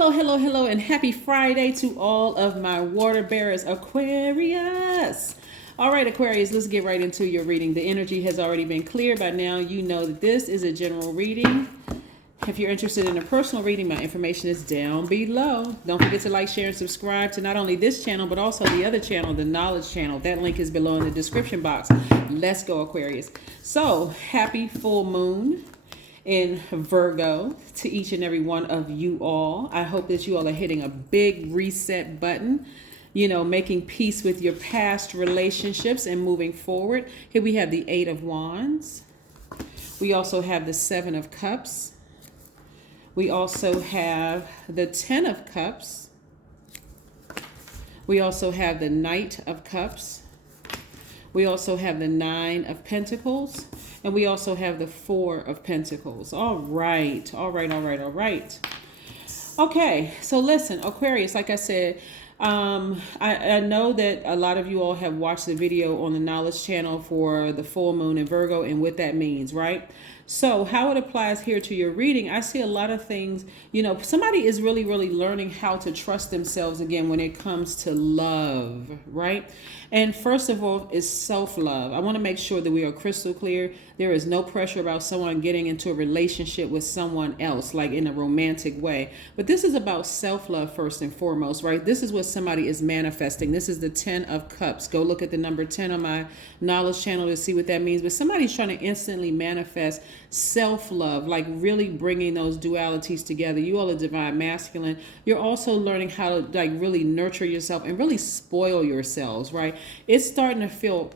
Hello, hello, hello, and happy Friday to all of my water bearers, Aquarius. All right, Aquarius, let's get right into your reading. The energy has already been clear. By now, you know that this is a general reading. If you're interested in a personal reading, my information is down below. Don't forget to like, share, and subscribe to not only this channel, but also the other channel, the Knowledge Channel. That link is below in the description box. Let's go, Aquarius. So, happy full moon in Virgo to each and every one of you all. I hope that you all are hitting a big reset button, making peace with your past relationships and moving forward. Here we have the 8 of Wands. We also have the 7 of Cups. We also have the 10 of Cups. We also have the Knight of Cups. We also have the 9 of Pentacles. And we also have the 4 of Pentacles. All right. Okay, so listen, Aquarius, like I said, I know that a lot of you all have watched the video on the Knowledge Channel for the full moon in Virgo and what that means, right? So how it applies here to your reading, I see a lot of things, somebody is really, really learning how to trust themselves again when it comes to love, right? And first of all is self-love. I want to make sure that we are crystal clear. There is no pressure about someone getting into a relationship with someone else, like in a romantic way. But this is about self-love first and foremost, right? This is what somebody is manifesting. This is the 10 of Cups. Go look at the number 10 on my Knowledge Channel to see what that means. But somebody's trying to instantly manifest self-love, like really bringing those dualities together. You all are divine masculine. You're also learning how to like really nurture yourself and really spoil yourselves, right? It's starting to feel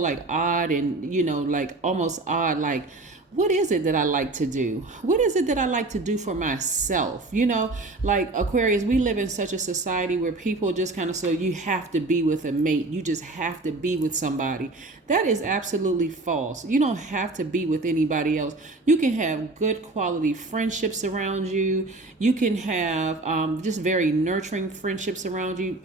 like odd and like almost odd, like what is it that I like to do? What is it that I like to do for myself? Like Aquarius, we live in such a society where people just kind of so you have to be with a mate. You just have to be with somebody. That is absolutely false. You don't have to be with anybody else. You can have good quality friendships around you. You can have just very nurturing friendships around you,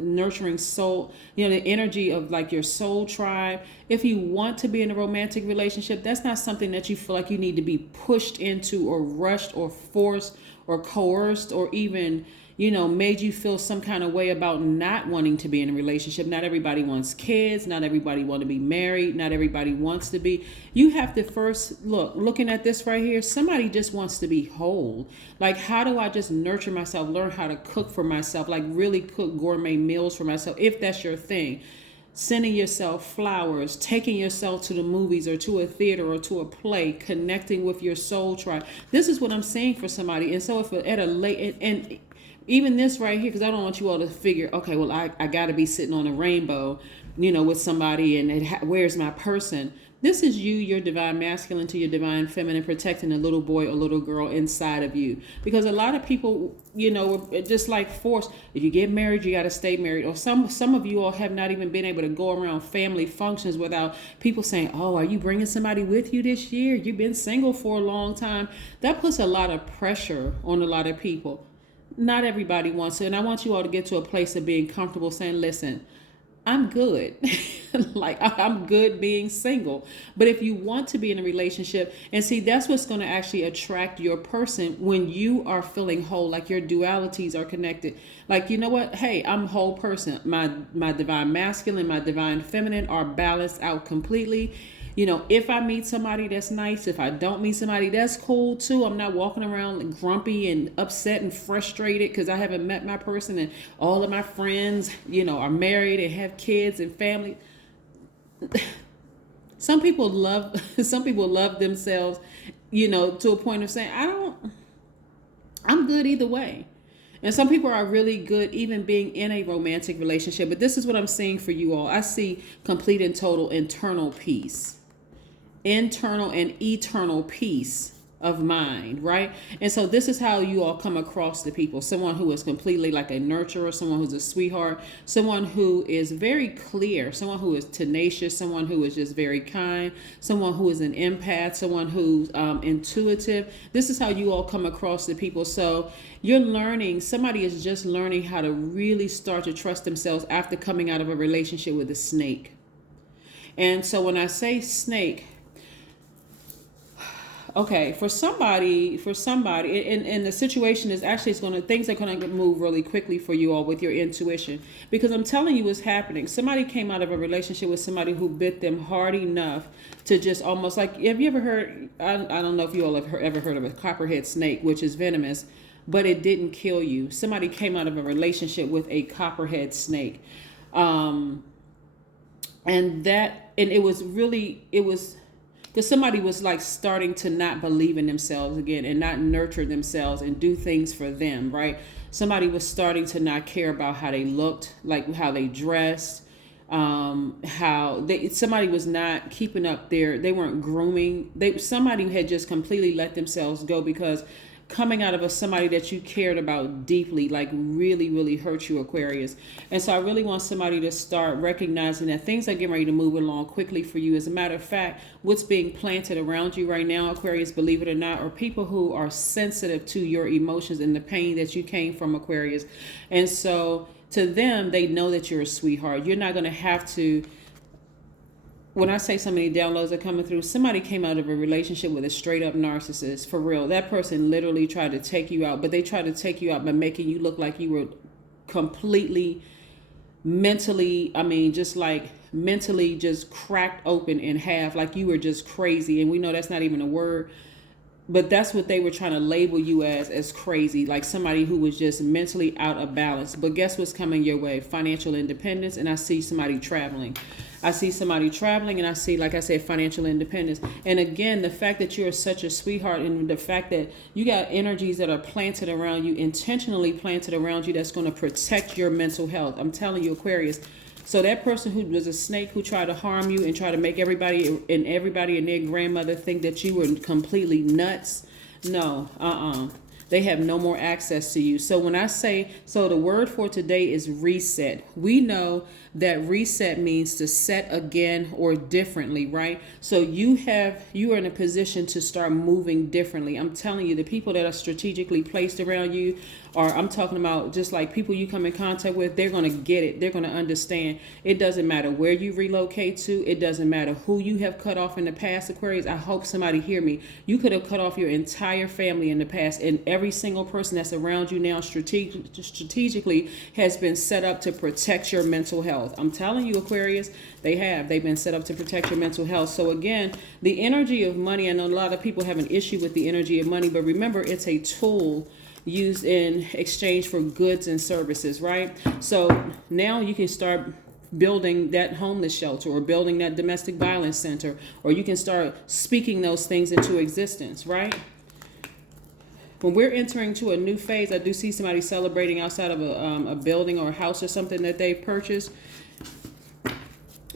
nurturing soul, the energy of like your soul tribe. If you want to be in a romantic relationship, that's not something that you feel like you need to be pushed into or rushed or forced or coerced or even made you feel some kind of way about not wanting to be in a relationship. Not everybody wants kids. Not everybody want to be married. Not everybody wants to be. You have to first looking at this right here. Somebody just wants to be whole. Like, how do I just nurture myself, learn how to cook for myself, like really cook gourmet meals for myself, if that's your thing. Sending yourself flowers, taking yourself to the movies or to a theater or to a play, connecting with your soul tribe. This is what I'm saying for somebody. And so if at a late, and even this right here, because I don't want you all to figure, okay, well, I got to be sitting on a rainbow, with somebody and where's my person? This is you, your divine masculine to your divine feminine, protecting a little boy or little girl inside of you. Because a lot of people, just like forced, if you get married, you got to stay married. Or some of you all have not even been able to go around family functions without people saying, oh, are you bringing somebody with you this year? You've been single for a long time. That puts a lot of pressure on a lot of people. Not everybody wants it. And I want you all to get to a place of being comfortable saying, listen, I'm good. Like, I'm good being single. But if you want to be in a relationship, and see, that's what's going to actually attract your person when you are feeling whole, like your dualities are connected. Like, you know what? Hey, I'm a whole person. My divine masculine, my divine feminine are balanced out completely. If I meet somebody that's nice, if I don't meet somebody, that's cool too. I'm not walking around grumpy and upset and frustrated because I haven't met my person and all of my friends, are married and have kids and family. Some people love themselves, to a point of saying, I'm good either way. And some people are really good even being in a romantic relationship. But this is what I'm seeing for you all. I see complete and total internal peace. Internal and eternal peace of mind, right? And so this is how you all come across the people. Someone who is completely like a nurturer, someone who's a sweetheart, someone who is very clear, someone who is tenacious, someone who is just very kind, someone who is an empath, someone who's intuitive. This is how you all come across the people. So you're learning, somebody is just learning how to really start to trust themselves after coming out of a relationship with a snake. And so when I say snake, Okay, and the situation is actually, things are gonna move really quickly for you all with your intuition, because I'm telling you what's happening. Somebody came out of a relationship with somebody who bit them hard enough to just almost like, have you ever heard? I don't know if you all have ever heard of a copperhead snake, which is venomous, but it didn't kill you. Somebody came out of a relationship with a copperhead snake, and it was because somebody was like starting to not believe in themselves again and not nurture themselves and do things for them, right? Somebody was starting to not care about how they looked, like how they dressed, somebody was not keeping up they weren't grooming. Somebody had just completely let themselves go, because coming out of somebody that you cared about deeply, like really, really hurt you, Aquarius. And so I really want somebody to start recognizing that things are getting ready to move along quickly for you. As a matter of fact, what's being planted around you right now, Aquarius, believe it or not, are people who are sensitive to your emotions and the pain that you came from, Aquarius. And so to them, they know that you're a sweetheart. You're not going to have to. When I say so many downloads are coming through, somebody came out of a relationship with a straight up narcissist, for real. That person literally tried to take you out, but they tried to take you out by making you look like you were completely mentally, mentally just cracked open in half, like you were just crazy. And we know that's not even a word, but that's what they were trying to label you as crazy, like somebody who was just mentally out of balance. But guess what's coming your way? Financial independence. And I see somebody traveling. And I see, like I said, financial independence. And again, the fact that you're such a sweetheart, and the fact that you got energies that are planted around you, intentionally planted around you, that's going to protect your mental health. I'm telling you, Aquarius. So that person who was a snake, who tried to harm you and try to make everybody and their grandmother think that you were completely nuts. No, they have no more access to you. So when I say, so the word for today is reset. We know that reset means to set again or differently, right? So you are in a position to start moving differently. I'm telling you, the people that are strategically placed around you, or I'm talking about just like people you come in contact with, they're going to get it. They're going to understand. It doesn't matter where you relocate to. It doesn't matter who you have cut off in the past, Aquarius. I hope somebody hear me. You could have cut off your entire family in the past, and every single person that's around you now strategically has been set up to protect your mental health. I'm telling you, Aquarius, they've been set up to protect your mental health. So again, the energy of money, I know a lot of people have an issue with the energy of money, but remember, it's a tool used in exchange for goods and services, right? So now you can start building that homeless shelter, or building that domestic violence center, or you can start speaking those things into existence, right? When we're entering to a new phase, I do see somebody celebrating outside of a building or a house or something that they've purchased.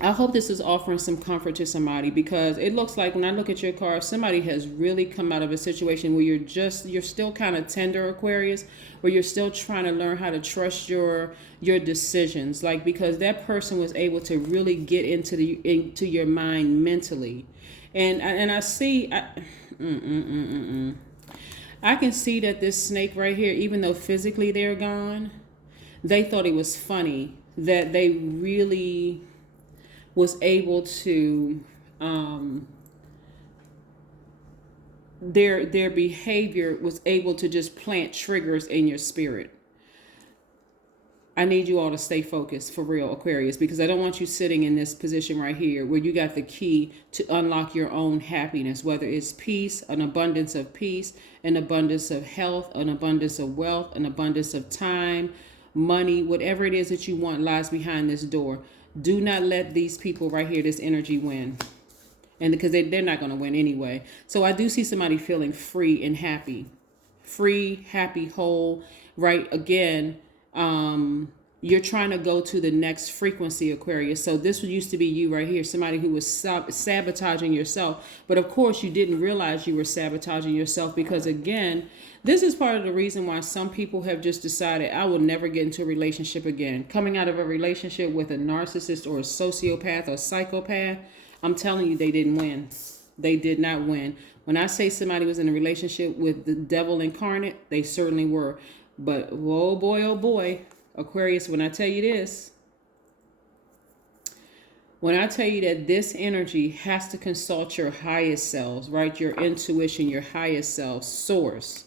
I hope this is offering some comfort to somebody, because it looks like when I look at your card, somebody has really come out of a situation where you're still kind of tender, Aquarius, where you're still trying to learn how to trust your decisions, like, because that person was able to really get into your mind mentally. And I see I can see that this snake right here, even though physically they're gone, they thought it was funny that they really was able to, their behavior was able to just plant triggers in your spirit. I need you all to stay focused, for real, Aquarius, because I don't want you sitting in this position right here where you got the key to unlock your own happiness, whether it's peace, an abundance of peace, an abundance of health, an abundance of wealth, an abundance of time, money, whatever it is that you want lies behind this door. Do not let these people right here, this energy, win. And because they're not going to win anyway. So I do see somebody feeling free and happy. Free, happy, whole, right? Again, you're trying to go to the next frequency, Aquarius. So this used to be you right here, somebody who was sabotaging yourself. But of course, you didn't realize you were sabotaging yourself, because again, this is part of the reason why some people have just decided, I will never get into a relationship again. Coming out of a relationship with a narcissist or a sociopath or psychopath, I'm telling you, they didn't win. They did not win. When I say somebody was in a relationship with the devil incarnate, they certainly were. But oh boy, Aquarius, when I tell you this, When I tell you that this energy has to consult your highest selves, right? Your intuition, your highest self, source.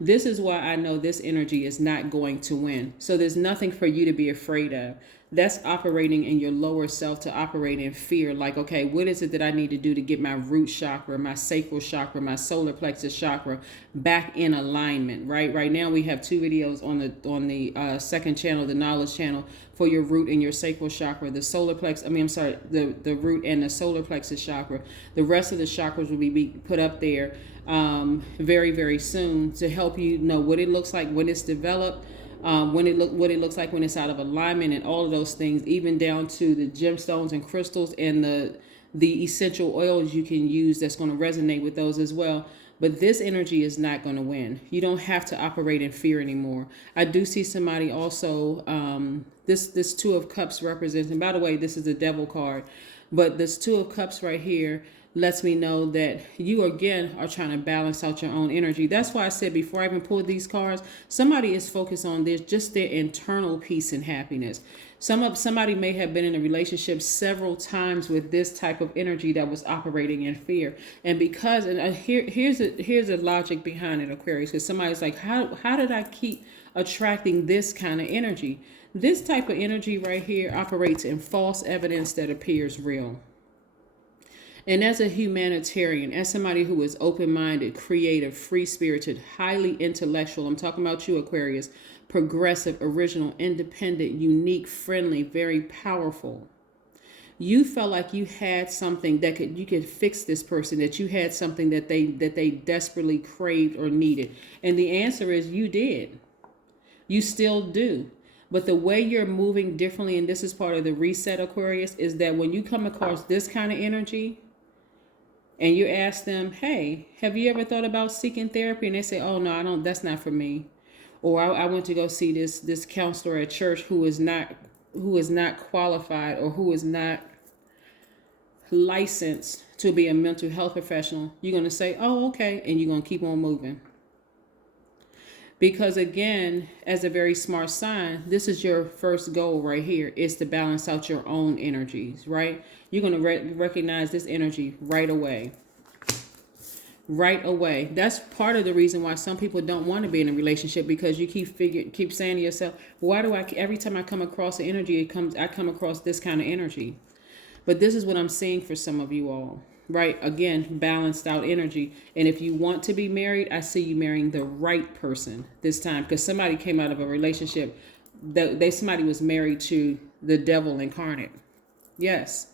This is why I know this energy is not going to win. So there's nothing for you to be afraid of. That's operating in your lower self, to operate in fear. Like, okay, what is it that I need to do to get my root chakra, my sacral chakra, my solar plexus chakra back in alignment, right? Right now we have two videos on the second channel, the knowledge channel, for your root and your sacral chakra, the solar plex. The root and the solar plexus chakra. The rest of the chakras will be put up there very, very soon, to help you know what it looks like when it's developed, what it looks like when it's out of alignment, and all of those things, even down to the gemstones and crystals and the essential oils you can use that's going to resonate with those as well. But this energy is not going to win. You don't have to operate in fear anymore. I do see somebody also, this Two of Cups represents, and by the way, this is the Devil card, but this Two of Cups right here lets me know that you again are trying to balance out your own energy. That's why I said before I even pulled these cards, somebody is focused on this, just their internal peace and happiness. Somebody may have been in a relationship several times with this type of energy that was operating in fear. And because, and here's a logic behind it, Aquarius, because somebody's like, how did I keep attracting this kind of energy? This type of energy right here operates in false evidence that appears real. And as a humanitarian, as somebody who is open-minded, creative, free-spirited, highly intellectual, I'm talking about you, Aquarius, progressive, original, independent, unique, friendly, very powerful. You felt like you had something that you could fix this person, that you had something that they desperately craved or needed. And the answer is you did. You still do. But the way you're moving differently, and this is part of the reset, Aquarius, is that when you come across this kind of energy, and you ask them, hey, have you ever thought about seeking therapy? And they say, oh, no, I don't. That's not for me. Or I went to go see this counselor at church who is not qualified, or who is not licensed to be a mental health professional. You're going to say, oh, okay. And you're going to keep on moving. Because again, as a very smart sign, this is your first goal right here, is to balance out your own energies, right? You're going to recognize this energy right away. Right away. That's part of the reason why some people don't want to be in a relationship, because you keep saying to yourself, why do every time I come across the energy, I come across this kind of energy. But this is what I'm seeing for some of you all. Right? Again, balanced out energy. And if you want to be married, I see you marrying the right person this time, because somebody came out of a relationship that somebody was married to the devil incarnate. Yes.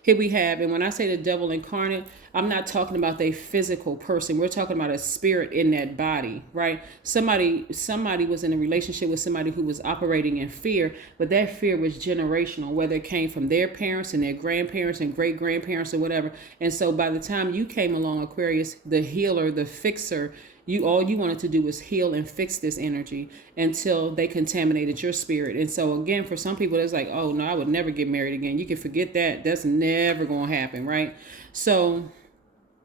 Here we have, and when I say the devil incarnate, I'm not talking about a physical person. We're talking about a spirit in that body, right? Somebody was in a relationship with somebody who was operating in fear, but that fear was generational, whether it came from their parents and their grandparents and great grandparents or whatever. And so by the time you came along, Aquarius, the healer, the fixer, all you wanted to do was heal and fix this energy until they contaminated your spirit. And so again, for some people, it's like, oh no, I would never get married again. You can forget that. That's never going to happen, right? So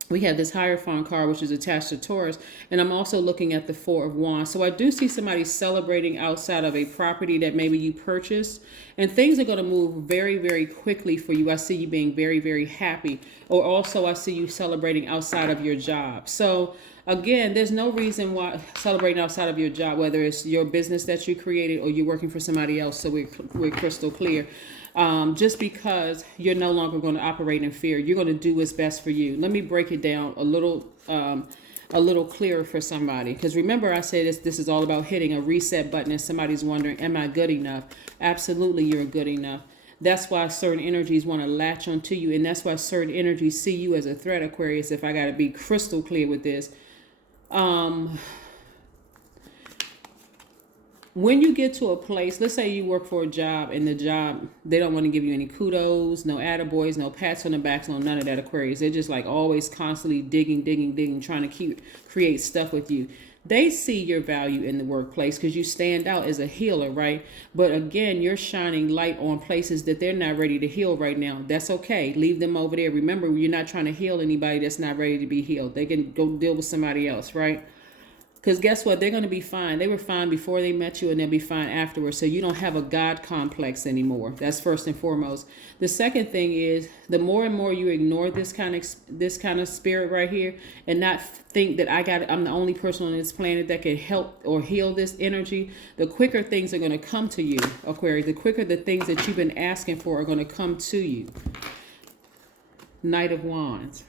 we have this Hierophant card, which is attached to Taurus. And I'm also looking at the Four of Wands. So I do see somebody celebrating outside of a property that maybe you purchased. And things are going to move very, very quickly for you. I see you being very, very happy. Or also I see you celebrating outside of your job. So again, there's no reason why celebrating outside of your job, whether it's your business that you created or you're working for somebody else. So we're crystal clear. Just because you're no longer going to operate in fear, you're going to do what's best for you. Let me break it down a little clearer for somebody. Because remember, I said this is all about hitting a reset button, and somebody's wondering, am I good enough? Absolutely, you're good enough. That's why certain energies want to latch onto you, and that's why certain energies see you as a threat, Aquarius, if I got to be crystal clear with this. When you get to a place, let's say you work for a job, and the job, they don't want to give you any kudos, no attaboys, no pats on the backs, no none of that, Aquarius. They're just like always constantly digging, trying to create stuff with you. They see your value in the workplace because you stand out as a healer, right? But again, you're shining light on places that they're not ready to heal right now. That's okay. Leave them over there. Remember, you're not trying to heal anybody that's not ready to be healed. They can go deal with somebody else, right? Because guess what? They're going to be fine. They were fine before they met you, and they'll be fine afterwards. So you don't have a God complex anymore. That's first and foremost. The second thing is, the more and more you ignore this kind of spirit right here, and not think that I'm the only person on this planet that can help or heal this energy, the quicker things are going to come to you, Aquarius. The quicker the things that you've been asking for are going to come to you. Knight of Wands.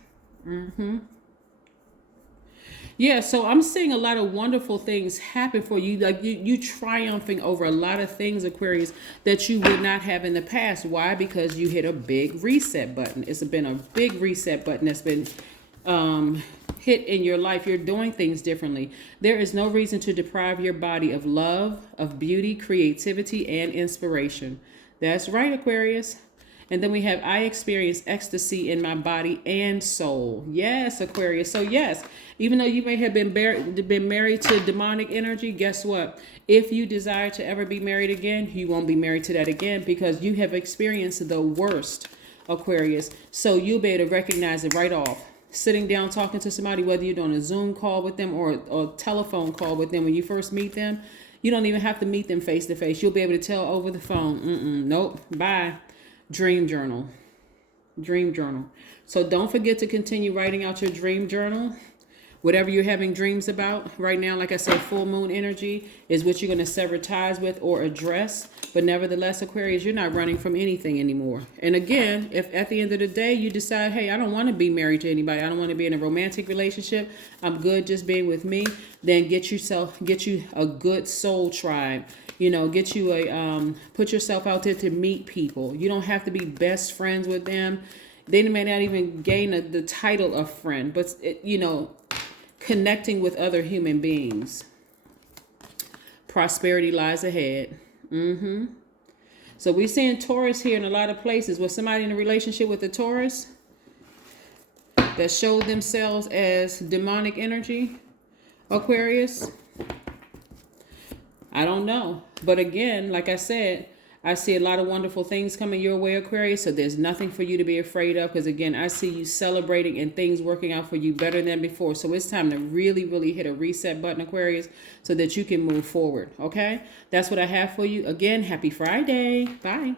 Yeah, so I'm seeing a lot of wonderful things happen for you. Like you triumphing over a lot of things, Aquarius, that you would not have in the past. Why? Because you hit a big reset button. It's been a big reset button that's been hit in your life. You're doing things differently. There is no reason to deprive your body of love, of beauty, creativity, and inspiration. That's right, Aquarius. And then we have, I experience ecstasy in my body and soul. Yes, Aquarius. So yes, even though you may have been married to demonic energy, guess what? If you desire to ever be married again, you won't be married to that again, because you have experienced the worst, Aquarius. So you'll be able to recognize it right off. Sitting down talking to somebody, whether you're doing a Zoom call with them or a telephone call with them when you first meet them, you don't even have to meet them face to face. You'll be able to tell over the phone, nope, bye. Dream journal. Dream journal. So don't forget to continue writing out your dream journal. Whatever you're having dreams about right now, like I said, full moon energy is what you're going to sever ties with or address. But nevertheless, Aquarius, you're not running from anything anymore. And again, if at the end of the day you decide, hey, I don't want to be married to anybody, I don't want to be in a romantic relationship, I'm good just being with me, then get you a good soul tribe. You know, get you put yourself out there to meet people. You don't have to be best friends with them. They may not even gain the title of friend, but, connecting with other human beings. Prosperity lies ahead. So we're seeing Taurus here in a lot of places. Was somebody in a relationship with a Taurus that showed themselves as demonic energy, Aquarius? I don't know. But again, like I said, I see a lot of wonderful things coming your way, Aquarius. So there's nothing for you to be afraid of, because again, I see you celebrating and things working out for you better than before. So it's time to really, really hit a reset button, Aquarius, so that you can move forward. Okay? That's what I have for you. Again, happy Friday. Bye.